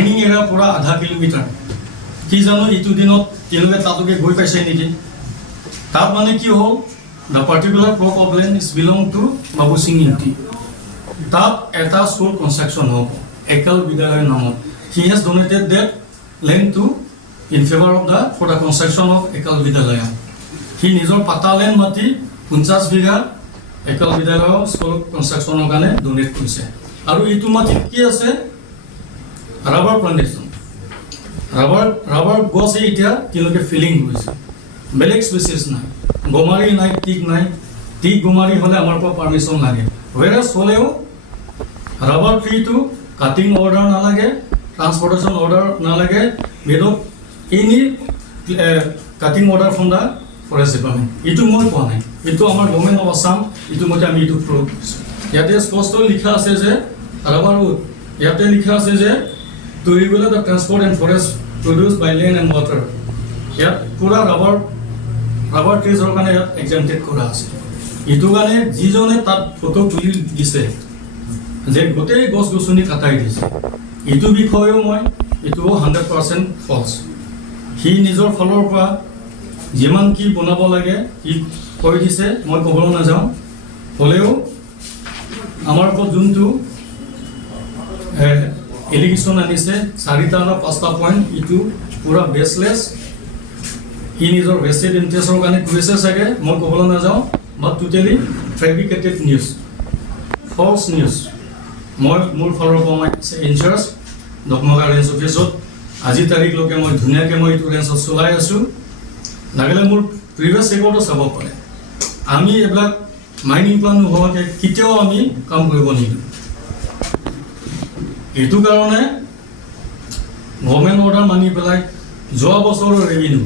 Mining area পুৰা আধা kilometre কি জানো ইটো দিনত তেওঁলোকে তাতকে গৈ পাইছে নেকি তাত মানে কি হ'ল the particular block of land is belong to Babu Singh UT তাত এটা স্কুল কনষ্ট্ৰাকশ্যন হ'ব একল বিদ্যালয়ৰ নামত he has donated that land to in favour of the for the construction of একল বিদ্যালয় সি নিজৰ পাতা লেণ্ড মাটি 50 বিঘা একল বিদ্যালয় স্কুল কনষ্ট্ৰাকশ্যনৰ কাৰণে ডনেট কৰিছে আৰু এইটো মাটিত কি আছে ৰাবাৰ প্লান্টেশ্যন ৰাবাৰ গছ এতিয়া তেওঁলোকে ফিলিং কৰিছে বেলেগ স্পেচিছ নাই গমাৰি নাই টিক গমাৰি হ'লে আমাৰ পৰা পাৰ্মিশ্যন লাগে ৱেৰাছ হ'লেও ৰাবাৰ ট্ৰিটো কাটিং অৰ্ডাৰ নালাগে ট্ৰান্সপৰ্টেশ্যন অৰ্ডাৰ নালাগে without any cutting order from the forest department এইটো মই কোৱা নাই এইটো আমাৰ গভৰ্ণমেণ্ট অফ আছাম এইটো মতে আমি এইটো প্ৰয়োগ কৰিছোঁ ইয়াতে স্পষ্ট লিখা আছে যে ৰাবাৰ উড ইয়াতে লিখা আছে যে to regulate the transport and forest produce by land and water ইয়াত পুৰা ৰাবাৰ ট্ৰিজৰ কাৰণে ইয়াত এক্সামটেড কৰা আছে এইটো কাৰণে যিজনে তাত ফটো তুলি দিছে যে গোটেই গছ গছনি কাটাই দিছে এইটো বিষয়েও মই এইটো 100% ফলছ সি নিজৰ ফালৰ পৰা যিমান কি বনাব লাগে সি কৈ দিছে মই ক'বলৈ নাযাওঁ হ'লেও আমাৰ ওপৰত যোনটো এলিগেশ্যন আনিছে 4টা বা 5টা পইণ্ট এইটো পুৰা বেছলেছ সি নিজৰ ভেষ্টেড ইণ্টাৰেষ্টৰ কাৰণে কৰিছে চাগে মই ক'বলৈ নাযাওঁ বাট টোটেলি ফেব্ৰিকেটেড নিউজ ফলছ নিউজ মই মোৰ ফালৰ পৰা মই ইনচাৰ্জ দকমগা ৰেঞ্জ অফিচত আজি তাৰিখলৈকে মই ধুনীয়াকৈ মই এইটো ৰেঞ্জত চলাই আছোঁ লাগিলে মোৰ প্ৰিভিয়াছ ৰেকৰ্ডো চাব পাৰে আমি এইবিলাক মাইনিং প্লান নোহোৱাকৈ কেতিয়াও আমি কাম কৰিব নিদিওঁ এইটো কাৰণে গভৰ্ণমেণ্ট অৰ্ডাৰ মানি পেলাই যোৱা বছৰৰ revenue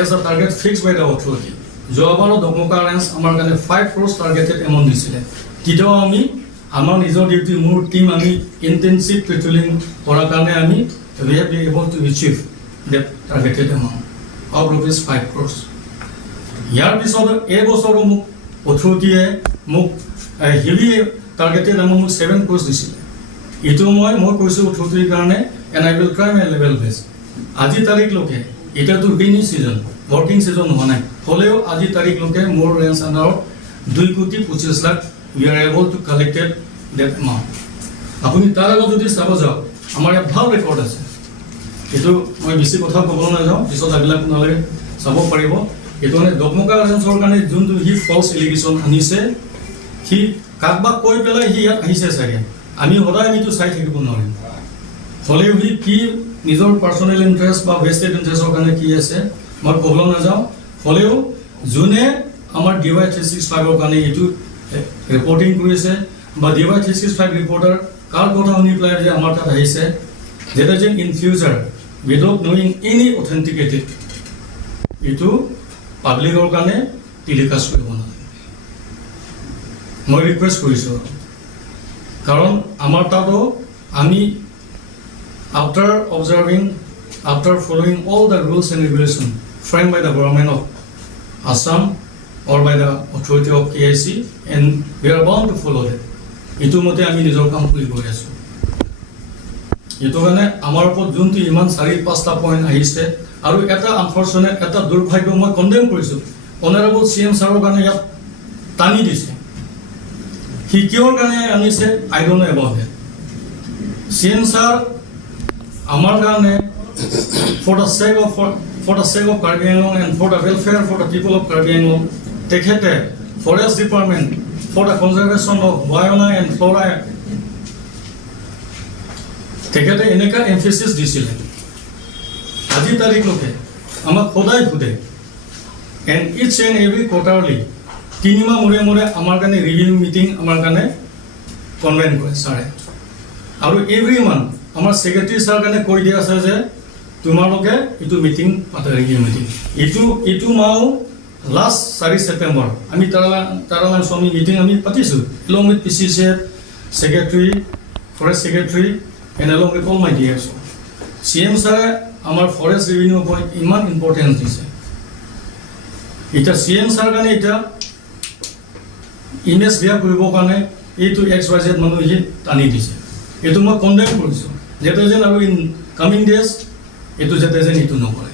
as a target fix by the authority যোৱাবাৰৰ দকমকা ৰেঞ্জ আমাৰ কাৰণে 5 crores টাৰ্গেটেড এমাউণ্ট দিছিলে তেতিয়াও আমি আমাৰ নিজৰ ডিউটি মোৰ টিম আমি ইণ্টেনচিভ পেট্ৰলিং কৰাৰ কাৰণে আমি we have been able to achieve that targeted amount of rupees 5 crores ইয়াৰ পিছত এই বছৰো মোক অথৰিটিয়ে মোক হেভি টাৰ্গেটেড এমাউণ্ট মোক 7 crores দিছিলে এইটো মই কৈছোঁ অথৰিটিৰ কাৰণে and I will try my level best আজি তাৰিখলৈকে এতিয়াতো ৰেইনি ছিজন ৱৰ্কিং ছিজন হোৱা নাই হ'লেও আজি তাৰিখলৈকে মোৰ ৰেঞ্জ আণ্ডাৰত 2,25 lakh we are able to collected that amount আপুনি তাৰ আগত যদি চাব যাওক আমাৰ ইয়াত ভাল ৰেকৰ্ড আছে এইটো মই বেছি কথা ক'বলৈ নাযাওঁ পিছত আগবিলাক আপোনালোকে চাব পাৰিব এইটো মানে দকমকা ৰেঞ্জৰ কাৰণে যোনটো সি ফলছ এলিগেশ্যন আনিছে সি কাকবাক কৈ পেলাই সি ইয়াত আহিছে চাগে আমি সদায় আমিতো চাই থাকিব নোৱাৰিম হ'লেও সি কি নিজৰ পাৰ্চনেল ইণ্টাৰেষ্ট বা ভেষ্টেড ইণ্টাৰেষ্টৰ কাৰণে কি আছে মই ক'বলৈ নাযাওঁ হ'লেও যোনে আমাৰ DY 365ৰ কাৰণে এইটো ৰিপৰ্টিং কৰিছে বা DY 365 ৰিপৰ্টাৰ কাৰ কথা শুনি পেলাই যে আমাৰ তাত আহিছে যেটা যে in future without knowing any authenticated এইটো পাব্লিকৰ কাৰণে টেলিকাষ্ট কৰিব নালাগে মই ৰিকুৱেষ্ট কৰিছোঁ কাৰণ আমাৰ তাতো আমি after following all the rules and regulations framed by the government of Assam or by the authority of KIC and we are bound to follow that এইটো মতে আমি নিজৰ কাম কৰি গৈ আছোঁ এইটো কাৰণে আমাৰ ওপৰত যোনটো ইমান 4-5টা পইণ্ট আহিছে আৰু এটা আনফৰ্চুনেট এটা দুৰ্ভাগ্য মই কণ্ডেম কৰিছোঁ অনাৰেবল CM ছাৰৰ কাৰণে ইয়াত টানি দিছে সি কিয়ৰ কাৰণে আনিছে I don't know about that CM sir আমাৰ কাৰণে for the sake of Karbi Anglong and for the welfare for the people of Karbi Anglong তেখেতে forest department for the conservation of fauna and flora তেখেতে এনেকা এমফেচিছ দিছিলে আজি তাৰিখলৈকে আমাক সদায় সোধে and it's and every quarterly 3 মাহ মূৰে আমাৰ কাৰণে ৰিভিউ মিটিং আমাৰ কাৰণে কনভেন কৰে ছাৰে আৰু এভৰি মান্থ আমাৰ ছেক্ৰেটাৰী ছাৰ কাৰণে কৈ দিয়া আছে যে তোমালোকে এইটো মিটিং পাতে ৰিভিউ মিটিং এইটো মাহ লাষ্ট 4 ছেপ্টেম্বৰ আমি তাৰালাং স্বামী মিটিং আমি পাতিছোঁ along with PCC secretary forest secretary and along with all my DFs CM ছাৰে আমাৰ ফৰেষ্ট ৰেভিনিউ পইণ্ট ইমান ইম্পৰ্টেঞ্চ দিছে এতিয়া CM ছাৰ কাৰণে এতিয়া ইমেজ বিয়া কৰিবৰ কাৰণে এইটো XYZ মানুহে টানি দিছে এইটো মই কণ্ডেম কৰিছোঁ যেটা যেন আৰু ইন কামিং ডেজ এইটো যাতে যেন এইটো নকৰে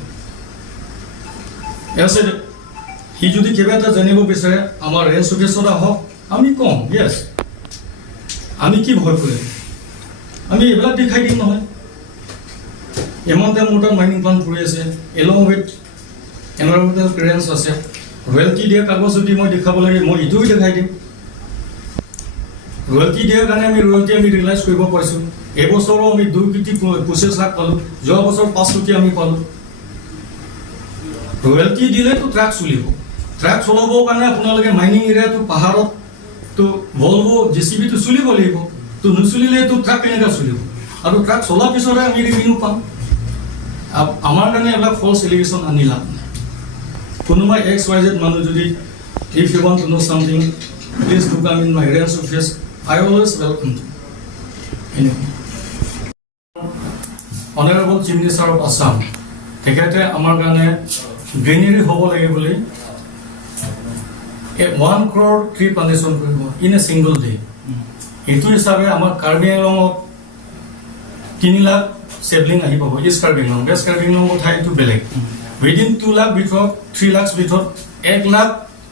এছে সি যদি কিবা এটা জানিব বিচাৰে আমাৰ ৰেঞ্জ অফিচত আহক আমি কম য়েছ আমি কি ভয় কৰিম আমি এইবিলাক দেখাই দিম নহয় এমাউণ্টে মোৰ তাত মাইনিং প্লান কৰি আছে এলং উইথ এনভাইৰনমেণ্টেল ক্লিয়াৰেঞ্চ আছে ৰয়েলটি দিয়া কাগজ যদি মই দেখাব লাগে মই এইটোও দেখাই দিম ৰয়েলটি দিয়াৰ কাৰণে আমি ৰয়েলটি আমি ৰিয়েলাইজ কৰিব পাৰিছোঁ এবছৰো আমি 2,25 লাখ পালোঁ যোৱা বছৰ 5 কোটি আমি পালোঁ ৰয়েলটি দিলেতো ট্ৰাক চলিব ট্ৰাক চলাবৰ কাৰণে আপোনালোকে মাইনিং এৰিয়াটো পাহাৰত তো ভলভো জেচিবিটো চলিব লাগিব তো নচলিলেতো ট্ৰাক কেনেকৈ চলিব আৰু ট্ৰাক চলাৰ পিছতহে আমি ৰেভিনিউ পাম আমাৰ কাৰণে এইবিলাক ফলছ এলিগেশ্যন আনি লাভ নাই কোনোবা XYZ মানুহ যদি if you want to know something please do come in my range office I always welcome you. Anyway. Honorable Chief Minister of Assam, তেখেতে আমাৰ কাৰণে গ্ৰীনেৰী হ'ব লাগে বুলি 1 crore tree plantation কৰিব in a single day. এইটো হিচাপে আমাৰ কাৰ্বি আংলঙত 3 লাখ সেবলিং আহি পাব ইষ্ট কাৰ্বি আংলং ৱেষ্ট কাৰ্বি আংলঙৰ ঠাইটো বেলেগ উইদিন 2 লাখ ভিতৰত 3 লাখ ভিতৰত 1 লাখ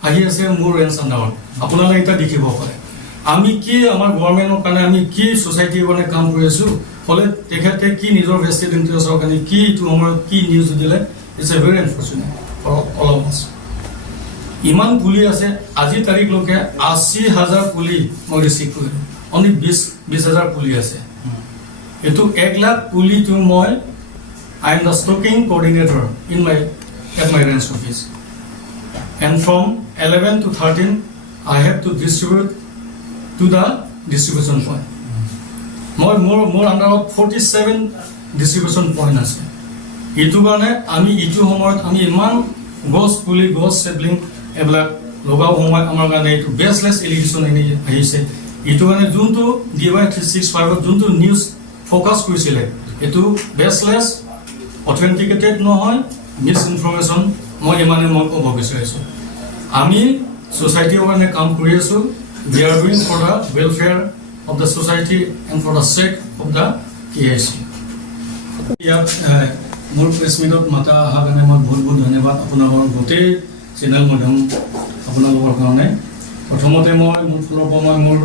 আহি আছে মোৰ ৰেঞ্জ আণ্ডাৰত আপোনালোকে এটা দেখিব পাৰে আমি কি আমাৰ গভৰ্ণমেণ্টৰ কাৰণে আমি কি সোসাইটিৰ কাৰণে কাম কৰি আছো ফলে তেখেতে কি নিজৰ ভেষ্টেড ইন্টাৰেষ্টৰ কাৰণে কি এইটো আমাৰ কি নিউজ দিলে it's a very unfortunate for all of us ইমান পুলি আছে আজি তাৰিখলৈকে 80,000 পুলি মই ৰিচিভ কৰিলোঁ অনলি 20,000 পুলি আছে এটো 1 লাখ পুলিটো মই I am the stalking coordinator in my at my range office and from 11 to 13 I have to distribute to the distribution point. More under 47 distribution point আছে এইটো কাৰণে আমি এইটো সময়ত আমি ইমান গছ পুলি গছ সেবলিং এইবিলাক লগাও সময় আমাৰ কাৰণে এইটো বেসলেস এলিগেশ্যন আহিছে এইটো কাৰণে যোনটো DY 365 যোনটো নিউজ ফোকাস কৰিছিলে এইটো বেসলেস অথেন্টিকেটেড নহয় মিস ইনফৰমেশন মই ক'ব বিচাৰিছোঁ আমি সোসাইটিৰ কাৰণে কাম কৰি আছো we are doing for the welfare of the society and for the sake of the KIC মোৰ প্ৰেছ মিটত মাতা অহাৰ কাৰণে মই বহুত বহুত ধন্যবাদ আপোনালোকৰ গোটেই চেনেল মাধ্যম আপোনালোকৰ কাৰণে প্ৰথমতে মই মোৰ ফালৰ পৰা মই মোৰ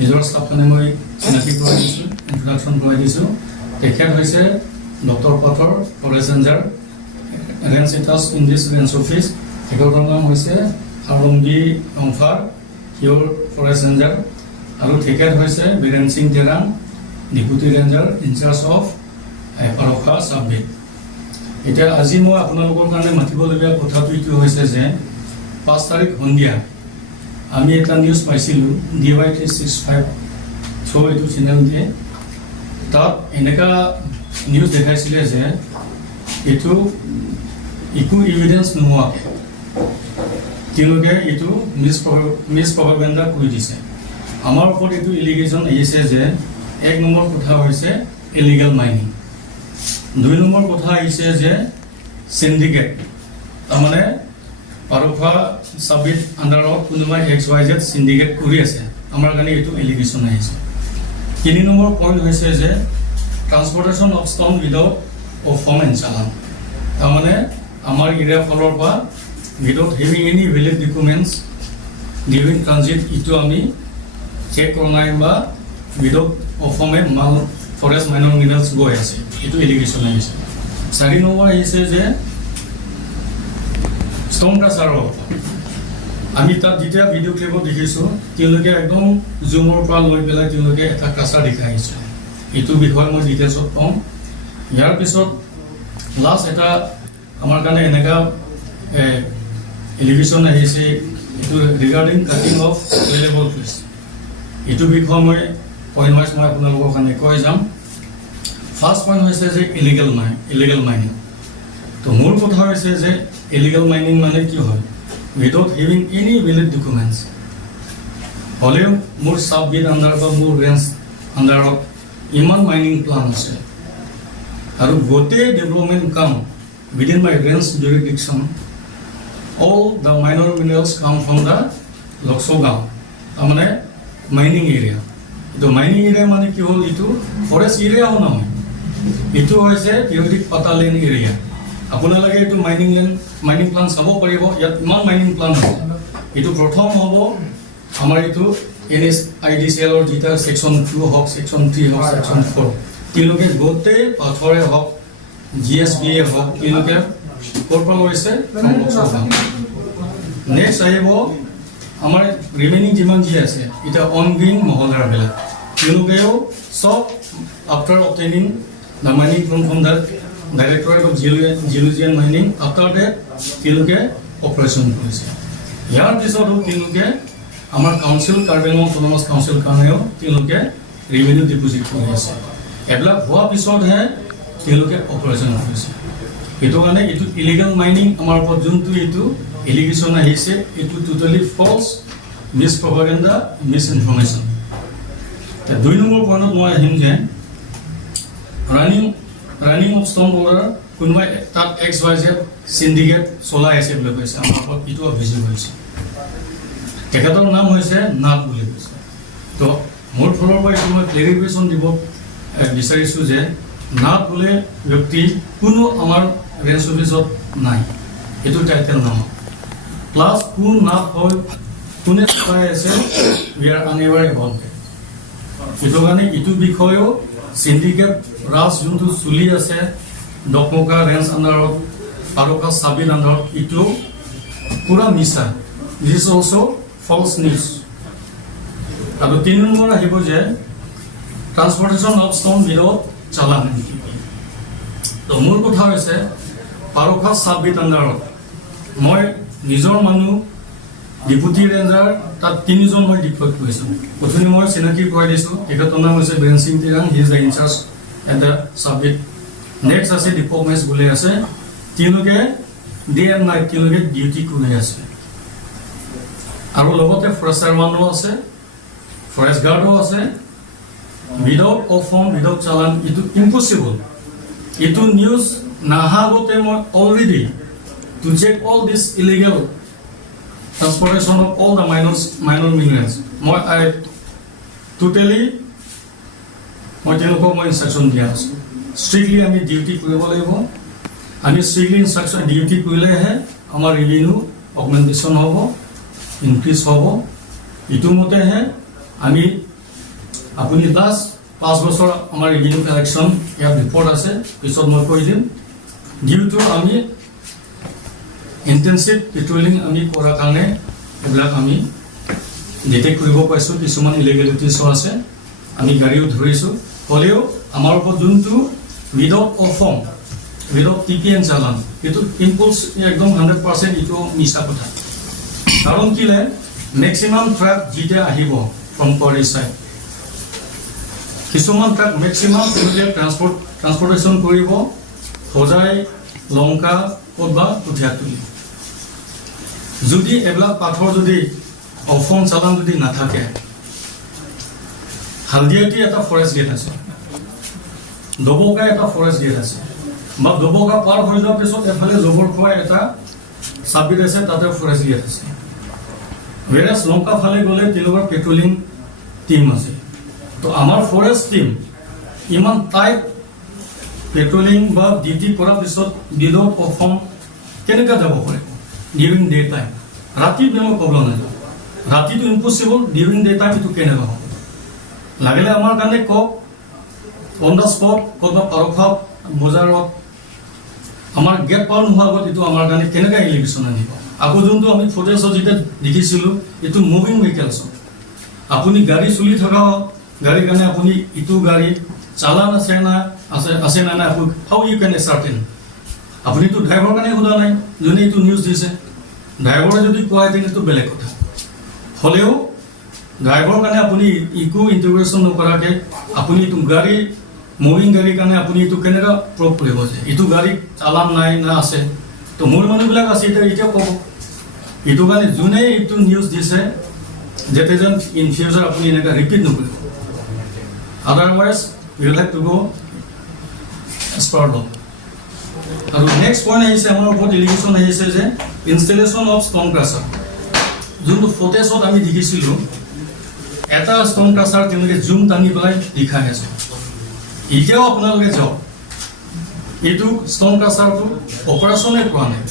নিজৰ ষ্টাফখনে মই চিনাকি কৰাই দিছোঁ ইন্ট্ৰডাকশ্যন কৰাই দিছোঁ তেখেত হৈছে ডক্টৰ পাথৰ forest ranger range attach in this range office তেখেতৰ নাম হৈছে আৰংগী অংফাৰ হিয়ৰ ফৰেষ্ট ৰেঞ্জাৰ আৰু তেখেত হৈছে Biren Singh Terang deputy ranger in charge of পাৰখা চাবডিভিজন এতিয়া আজি মই আপোনালোকৰ কাৰণে মাতিবলগীয়া কথাটো এইটো হৈছে যে 5 তাৰিখ সন্ধিয়া আমি এটা নিউজ পাইছিলোঁ DY 365 থ্ৰু এইটো চেনেল দিয়ে তাত এনেকা নিউজ দেখাইছিলে যে এইটো একো এভিডেন্স নোহোৱাকৈ তেওঁলোকে এইটো মিছ প্ৰপাগাণ্ডা কৰি দিছে আমাৰ ওপৰত এইটো এলিগেশ্যন আহিছে যে 1 নম্বৰ কথা হৈছে ইলিগেল মাইনিং 2 নম্বৰ কথা আহিছে যে সিন্ডিকেট তাৰমানে পাৰখা সাবিত আণ্ডাৰত কোনোবা XYZ সিন্ডিকেট কৰি আছে আমাৰ কাৰণে এইটো এলিগেশ্যন আহিছে 3 নম্বৰ পইণ্ট হৈছে যে transportation of stone without performance challan তাৰমানে আমাৰ এৰিয়া ফলৰ পৰা without having any valid documents during transit itu ami check kornai ba without performance mal forest minor minerals go ase itu allegation ase sari number ase je stone crusher আমি তাত যেতিয়া video ক্লিপত দেখিছোঁ তেওঁলোকে একদম জুমৰ পৰা লৈ পেলাই তেওঁলোকে এটা ক্ৰাছাৰ দেখাইছে এইটো বিষয়ে মই ডিটেইলছত কম ইয়াৰ পিছত লাষ্ট এটা আমাৰ কাৰণে এনেকা এলিগেশ্যন আহিছে এইটো regarding cutting of available trees এইটো বিষয়ে মই পইণ্ট ৱাইজ মই আপোনালোকৰ কাৰণে কৈ যাম ফাৰ্ষ্ট পইণ্ট হৈছে যে ইলিগেল মাইনিং তো মোৰ কথা হৈছে যে ইলিগেল মাইনিং মানে কি হয় without having any valid documents হলেও মোৰ সাববিট আণ্ডাৰ বা মোৰ ৰেঞ্জ আণ্ডাৰত ইমান মাইনিং প্লান আছে আৰু গোটেই ডেভেলপমেণ্ট কাম within my range jurisdiction all the minor minerals come from the Lokso Gaon তাৰমানে মাইনিং এৰিয়া তো মাইনিং এৰিয়া মানে কি হ'ল এইটো ফৰেষ্ট এৰিয়াও নহয় এইটো হৈছে তিৰুপতি পাতালেন এৰিয়া আপোনালোকে এইটো মাইনিং প্লান চাব পাৰিব ইয়াত ইমান মাইনিং প্লান হ'ব এইটো প্ৰথম হ'ব আমাৰ এইটো NSIDCL ৰ যেটা সেকশন 2 হওক সেকশন 3 হওক সেকশন 4 তেওঁলোকে গোটেই পাথৰে হওক GSBA হওক তেওঁলোকে কৰপৰা লৈছে নেক্সট আহিব আমাৰ ৰিমেইনিং যিমান যি আছে এটা অনগোইং মহলাৰবিলাক তেওঁলোকেও সব after obtaining the mining from the Directorate of Geology and Mining after that তেওঁলোকে অপাৰেশ্যন কৰিছে ইয়াৰ পিছত তেওঁলোকে আমাৰ কাউন্সিল কাৰ্বিং অটোনমাস কাউন্সিল কাৰণেও তেওঁলোকে ৰেভিনিউ ডিপোজিট কৰি আছে এবিলাক হোৱা পিছতহে তেওঁলোকে অপাৰেশ্যন কৰিছে এইটো কাৰণে এইটো ইলিগেল মাইনিং আমাৰ ওপৰত যোনটো এইটো এলিগেশ্যন আহিছে এইটো টোটালি ফলছ মিছ প্ৰপাগাণ্ডা মিছ ইনফৰমেশ্যন দুই নম্বৰ পইণ্টত মই আহিম যে ৰানিং অফ ষ্টন বৰ্ডাৰ কোনোবাই তাত XYZ সিন্ডিকেট চলাই আছে বুলি কৈছে আমাৰ ওপৰত এইটো অভিযোগ হৈছে তেখেতৰ নাম হৈছে নাথ বুলি কৈছে তো মোৰ ফালৰ পৰা এইটো মই ক্লেৰিফিকেশ্যন দিব বিচাৰিছোঁ যে নাথ বোলে ব্যক্তি কোনো আমাৰ ৰেঞ্জ অফিচত নাই এইটো টাইটেল নাম প্লাছ কোন নাথ হয় কোনে চলাই আছে উই আৰ আনএৱাৰ এবাউট এইটো কাৰণে এইটো বিষয়েও সিন্ডিকেট ৰাজ যোনটো চলি আছে ডকমকা ৰেঞ্জ আণ্ডাৰত পাৰকা চাবিৰ আণ্ডাৰত এইটো পুৰা মিছা দিছ অলছ' ফলছ নিউজ আৰু 3 নম্বৰ আহিব যে ট্ৰান্সপৰ্টেশ্যন অফ ষ্টন উইদাউট চালান তো মোৰ কথা হৈছে পাৰকা চাবিৰ আণ্ডাৰত মই নিজৰ মানুহ ডিপুটি ৰেঞ্জাৰ তাত 3 জন মই ডিপ্লয় কৰিছোঁ প্ৰথমে মই চিনাকি কৰাই দিছোঁ এখেতৰ নাম হৈছে Biren Singh Terang he is the in charge at the submit next আছে দীপক মেছ বুলি আছে তেওঁলোকে ডে এণ্ড নাইট তেওঁলোকে ডিউটি কৰি আছে আৰু লগতে ফৰেষ্টাৰ মানুহ আছে ফৰেষ্ট গাৰ্ডো আছে উইদাউট অফৰ্ম উইদাউট চালান এইটো ইম্পচিবল এইটো নিউজ নাহাগতে মই already to check all this illegal transportation of all the minor minerals মই totally মই তেওঁলোকক মই ইনষ্ট্ৰাকশ্যন দিয়া আছে ষ্ট্ৰিক্টলি আমি ডিউটি কৰিব লাগিব আমি ষ্ট্ৰিক্টলি ইনষ্ট্ৰাকশ্যন ডিউটি কৰিলেহে আমাৰ ৰেভিনিউ অগমেণ্টেশ্যন হ'ব ইনক্ৰিজ হ'ব ইতিমধ্যেহে আমি আপুনি লাষ্ট 5 বছৰ আমাৰ ৰেভিনিউ কালেকশ্যন ইয়াৰ ৰিপৰ্ট আছে পিছত মই কৈ দিম ডিউটো আমি ইন্টেনসিভ পেট্ৰলিং আমি কৰাৰ কাৰণে এবিলাক আমি ডিটেক্ট কৰিব পাইছোঁ কিছুমান ইলিগেলিটিছ আছে আমি গাড়ীও ধৰিছোঁ হ'লেও আমাৰ ওপৰত যোনটো উইদাউট অফৰ্ম উইদাউট TPN চালান এইটো ইম্পলছ একদম 100% এইটো মিছা কথা কাৰণ কিলে মেক্সিমাম ট্ৰাক যেতিয়া আহিব ফ্ৰম কোৱাৰী চাইড কিছুমান ট্ৰাক মেক্সিমাম ট্ৰান্সপৰ্টেশ্যন কৰিব হোজাই লংকা ক'ৰবা কঠীয়াতলি যদি এবিলাক পাথৰ যদি অফৰ্ম চালান যদি নাথাকে হালদিয়াটি এটা ফৰেষ্ট গেট আছে দবকা এটা ফৰেষ্ট গেট আছে বা দবকা পাৰ হৈ যোৱাৰ পিছত এফালে জবৰ খোৱা এটা চাবগেট আছে তাতে ফৰেষ্ট গেট আছে ৱেৰাছ লংকা ফালে গ'লে তেওঁলোকৰ পেট্ৰলিং টিম আছে তো আমাৰ ফৰেষ্ট টিম ইমান টাইট পেট্ৰলিং বা ডিউটি কৰাৰ পিছত উইদাউট অফৰ্ম কেনেকৈ যাব পাৰে ডিউৰিং ডে টাইম ৰাতি মই ক'ব নাযাওঁ ৰাতিটো ইম্পচিবল ডিউৰিং ডে টাইম এইটো কেনেকৈ হ'ব লাগিলে আমাৰ কাৰণে কওক অন দ্য স্পট ক'ৰবাত পাৰখাত বজাৰত আমাৰ গেট পাৰ নোহোৱাৰ আগত এইটো আমাৰ কাৰণে কেনেকৈ ইলিগেশ্যন আনিব আকৌ যোনটো আমি ফুটেজত যেতিয়া দেখিছিলোঁ এইটো মুভিং ভেহিকেলছ আপুনি গাড়ী চলি থকা গাড়ীৰ কাৰণে আপুনি ইটো গাড়ী চালান আছে না আছে না না হাউ ইউ কেন চাৰ্টেন আপুনিতো ড্ৰাইভাৰৰ কাৰণে সোধা নাই যোনে এইটো নিউজ দিছে ড্ৰাইভাৰে যদি কোৱা হেঁতেন এইটো বেলেগ কথা হ'লেও ড্ৰাইভাৰৰ কাৰণে আপুনি ইকো ইণ্টিগ্ৰেশ্যন নকৰাকৈ আপুনি এইটো গাড়ী মুভিং গাড়ীৰ কাৰণে আপুনি এইটো কেনেকৈ প্ৰ'ভ কৰিব যে এইটো গাড়ী চালান নাই না আছে তো মোৰ মানুহবিলাক আছে এতিয়া ক'ব এইটো কাৰণে যোনে এইটো নিউজ দিছে যাতে যেন ইন ফিউচাৰ আপুনি এনেকৈ ৰিপিট নকৰিব otherwise we will have to go as per law আৰু নেক্সট পইণ্ট আহিছে আমাৰ ওপৰত এলিগেশ্যন আহিছে যে ইনষ্টলেশ্যন অফ ষ্টন ক্ৰাছাৰ যোনটো ফুটেজত আমি দেখিছিলোঁ এটা ষ্টন ক্ৰাছাৰ তেওঁলোকে জুম টানি পেলাই দেখাই আছে এতিয়াও আপোনালোকে যাওক এইটো ষ্টন ক্ৰাছাৰটো অপাৰেশ্যনে কৰা নাই।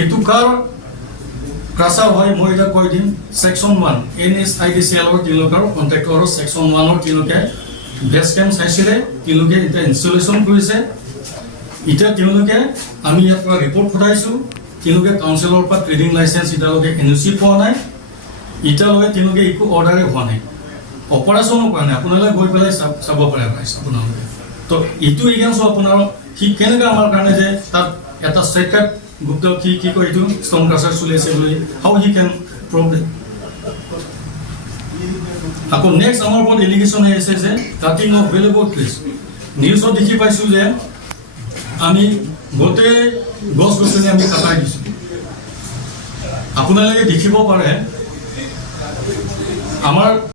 এইটো কাৰ ক্ৰাছাৰ হয় মই এতিয়া কৈ দিম। ছেকশ্যন 1 NSIDCLৰ তেওঁলোকৰ কণ্ট্ৰেক্টৰৰ ছেকশ্যন 1ৰ তেওঁলোকে বেছ কেম্প চাইছিলে, তেওঁলোকে এতিয়া ইনষ্টলেশ্যন কৰিছে। এতিয়া তেওঁলোকে আমি ইয়াৰ পৰা ৰিপৰ্ট পঠাইছোঁ, তেওঁলোকে কাউন্সিলৰ পৰা ট্ৰেডিং লাইচেঞ্চ এতিয়ালৈকে NOC পোৱা নাই, এতিয়ালৈকে তেওঁলোকে একো অৰ্ডাৰে হোৱা নাই, অপাৰেশ্যনো কৰা নাই। আপোনালোকে গৈ পেলাই চাব পাৰে আপোনালোকে। তো এইটো এগেইনষ্ট আপোনাৰ সি কেনেকৈ আমাৰ কাৰণে যে তাত এটা ছেক্ৰেট গুপ্ত কি কয় এইটো ষ্টন ক্ৰাছাৰ চলি আছে বুলি হাউ হি কেন প্ৰব্লেম। আকৌ নেক্সট আমাৰ ওপৰত এলিগেশ্যন আহিছে যে কাটিং অফ ভেলুয়েবল ট্ৰিজ। নিউজত দেখি পাইছোঁ যে আমি গোটেই গছ গছনি আমি কাটাই দিছোঁ। আপোনালোকে দেখিব পাৰে আমাৰ